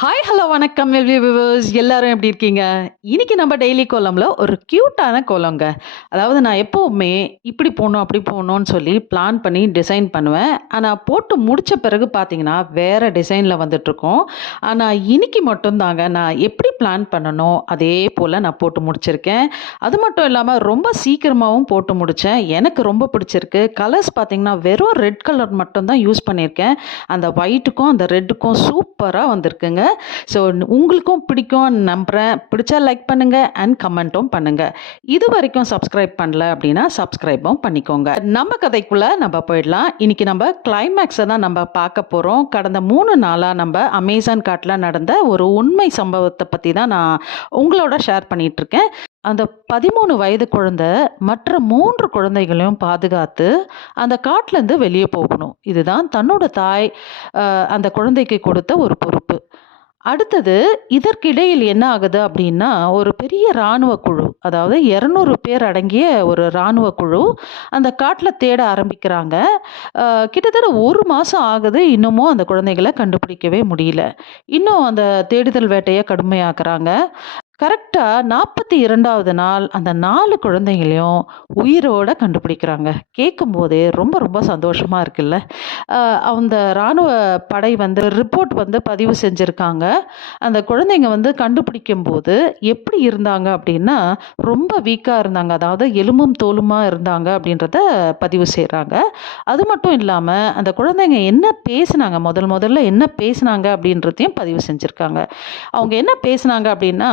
Hi hello வணக்கம் வெல்வி viewers எல்லாரும் எப்படி இருக்கீங்க? இன்னைக்கு நம்ம டெய்லி கோலமில் ஒரு க்யூட்டான கோலங்க அதாவது நான் எப்போவுமே இப்படி போகணும் அப்படி போகணும்னு சொல்லி பிளான் பண்ணி டிசைன் பண்ணுவேன். ஆனால் போட்டு முடித்த பிறகு பார்த்தீங்கன்னா வேறு டிசைனில் வந்துட்ருக்கோம் ஆனால் இன்னைக்கு மட்டும்தாங்க நான் எப்படி பிளான் பண்ணணும் அதே போல் நான் போட்டு முடிச்சிருக்கேன். அது மட்டும் இல்லாமல் ரொம்ப சீக்கிரமாகவும் போட்டு முடித்தேன் எனக்கு ரொம்ப பிடிச்சிருக்கு. கலர்ஸ் பார்த்தீங்கன்னா வெறும் ரெட் கலர் மட்டும்தான் யூஸ் பண்ணியிருக்கேன். அந்த ஒயிட்டுக்கும் அந்த ரெட்டுக்கும் சூப்பராக வந்திருக்குங்க. ஸோ உங்களுக்கும் பிடிக்கும் நம்புகிறேன் பிடிச்சா லைக் பண்ணுங்கள் அண்ட் கமெண்ட்டும் பண்ணுங்கள் இது வரைக்கும் சப்ஸ்கிரைப் பண்ணல அப்படின்னா சப்ஸ்கிரைபும் பண்ணிக்கோங்க. நம்ம கதைக்குள்ளே நம்ம போயிடலாம். இன்னைக்கு நம்ம கிளைமேக்ஸை தான் நம்ம பார்க்க போகிறோம் கடந்த மூணு நாளாக நம்ம அமேசான் காட்டில் நடந்த ஒரு உண்மை சம்பவத்தை பற்றி தான் நான் உங்களோட ஷேர் பண்ணிட்டு இருக்கேன். அந்த பதிமூணு வயது குழந்தை மற்ற மூன்று குழந்தைகளையும் பாதுகாத்து அந்த காட்டிலேருந்து வெளியே போகணும். இதுதான் தன்னோட தாய் அந்த குழந்தைக்கு கொடுத்த ஒரு பொறுப்பு. அடுத்தது இதற்கிடையில் என்ன ஆகுது அப்படின்னா ஒரு பெரிய இராணுவ குழு அதாவது இரநூறு பேர் அடங்கிய ஒரு இராணுவ குழு அந்த காட்டில் தேட ஆரம்பிக்கிறாங்க. கிட்டத்தட்ட ஒரு மாதம் ஆகுது இன்னமும் அந்த குழந்தைகளை கண்டுபிடிக்கவே முடியல. இன்னும் அந்த தேடுதல் வேட்டையை கடுமையாக்குறாங்க. கரெக்டாக நாற்பத்தி இரண்டாவது நாள் அந்த நாலு குழந்தைங்களையும் உயிரோட கண்டுபிடிக்கிறாங்க. கேட்கும்போதே ரொம்ப ரொம்ப சந்தோஷமாக இருக்குல்ல. அந்த இராணுவ படை வந்து ரிப்போர்ட் வந்து பதிவு செஞ்சுருக்காங்க. அந்த குழந்தைங்க வந்து கண்டுபிடிக்கும் போது எப்படி இருந்தாங்க அப்படின்னா ரொம்ப வீக்காக இருந்தாங்க. அதாவது எலும்பும் தோலுமா இருந்தாங்க அப்படின்றத பதிவு செய்கிறாங்க அது மட்டும் இல்லாமல் அந்த குழந்தைங்க என்ன பேசுனாங்க? முதல் முதல்ல என்ன பேசுனாங்க அப்படின்றதையும் பதிவு செஞ்சுருக்காங்க. அவங்க என்ன பேசுனாங்க அப்படின்னா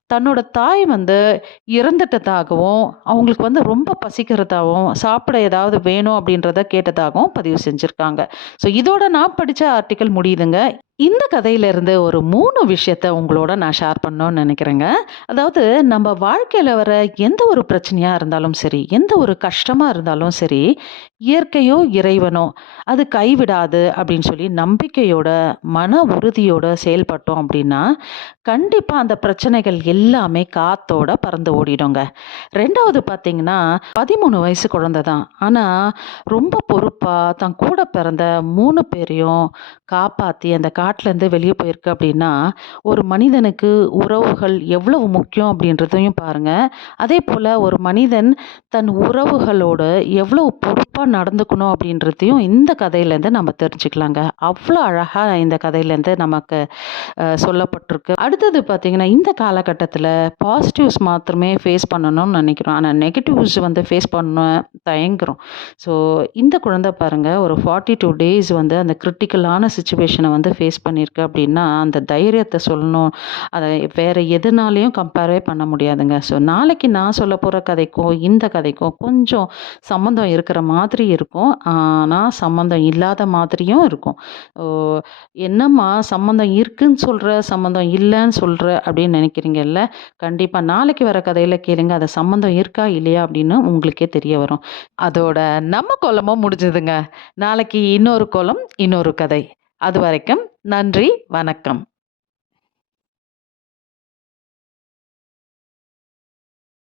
தன்னோட தாய் வந்து இறந்துட்டதாகவும் அவங்களுக்கு வந்து ரொம்ப பசிக்கிறதாகவும் சாப்பிட ஏதாவது வேணும் அப்படின்றத கேட்டதாகவும் பதிவு செஞ்சுருக்காங்க. ஸோ இதோட நான் படித்த ஆர்டிக்கல் முடியுதுங்க. இந்த கதையிலேருந்து ஒரு மூணு விஷயத்த உங்களோட நான் ஷேர் பண்ணணும்னு நினைக்கிறேங்க. அதாவது நம்ம வாழ்க்கையில் வர எந்த ஒரு பிரச்சனையாக இருந்தாலும் சரி எந்த ஒரு கஷ்டமாக இருந்தாலும் சரி இயற்கையோ இறைவனோ அது கைவிடாது அப்படின்னு சொல்லி நம்பிக்கையோட மன உறுதியோட செயல்பட்டோம் அப்படின்னா கண்டிப்பாக அந்த பிரச்சனைகள் எல்லாமே எல்லாமே காத்தோட பறந்து ஓடிடுங்க. ரெண்டாவது பார்த்தீங்கன்னா பதிமூணு வயசு குழந்தை தான் ஆனால் ரொம்ப பொறுப்பாக தன் கூட பிறந்த மூணு பேரையும் காப்பாற்றி அந்த காட்டிலேருந்து வெளியே போயிருக்கு அப்படின்னா ஒரு மனிதனுக்கு உறவுகள் எவ்வளவு முக்கியம் அப்படின்றதையும் பாருங்கள் அதே போல் ஒரு மனிதன் தன் உறவுகளோடு எவ்வளவு பொறுப்பாக நடந்துக்கணும் அப்படின்றதையும் இந்த கதையிலேருந்து நம்ம தெரிஞ்சுக்கலாங்க. அவ்வளோ அழகாக இந்த கதையிலேருந்து நமக்கு சொல்லப்பட்டிருக்கு. அடுத்தது பார்த்திங்கன்னா இந்த காலகட்டத்தில் பாசிட்டிவ்ஸ் மாத்திரமே ஃபேஸ் பண்ணணும்னு நினைக்கிறோம். ஆனால் நெகட்டிவ்ஸ் வந்து ஃபேஸ் பண்ண தயங்குறோம். ஸோ இந்த குழந்தை பாருங்கள் ஒரு ஃபார்ட்டி டூ டேஸ் வந்து அந்த கிரிட்டிக்கலான சுச்சுவேஷனை வந்து ஃபேஸ் பண்ணியிருக்கு அப்படின்னா அந்த தைரியத்தை சொல்லணும். அதை வேறு எதுனாலையும் கம்பேரே பண்ண முடியாதுங்க. ஸோ நாளைக்கு நான் சொல்ல போகிற கதைக்கும் இந்த கதைக்கும் கொஞ்சம் சம்மந்தம் இருக்கிற மாதிரி இருக்கும். ஆனால் சம்மந்தம் இல்லாத மாதிரியும் இருக்கும். என்னம்மா சம்மந்தம் இருக்குன்னு சொல்கிற சம்மந்தம் இல்லைன்னு சொல்கிற அப்படின்னு நினைக்கிறீங்கல்ல கண்டிப்பாக நாளைக்கு வர கதையில் கேளுங்க. அது சம்மந்தம் இருக்கா? இல்லையா? அப்படின்னு உங்களுக்கே தெரிய வரும். அதோட நம்ம கோலமும் முடிஞ்சதுங்க. நாளைக்கு இன்னொரு கோலம் இன்னொரு கதை. அது வரைக்கும் நன்றி வணக்கம்.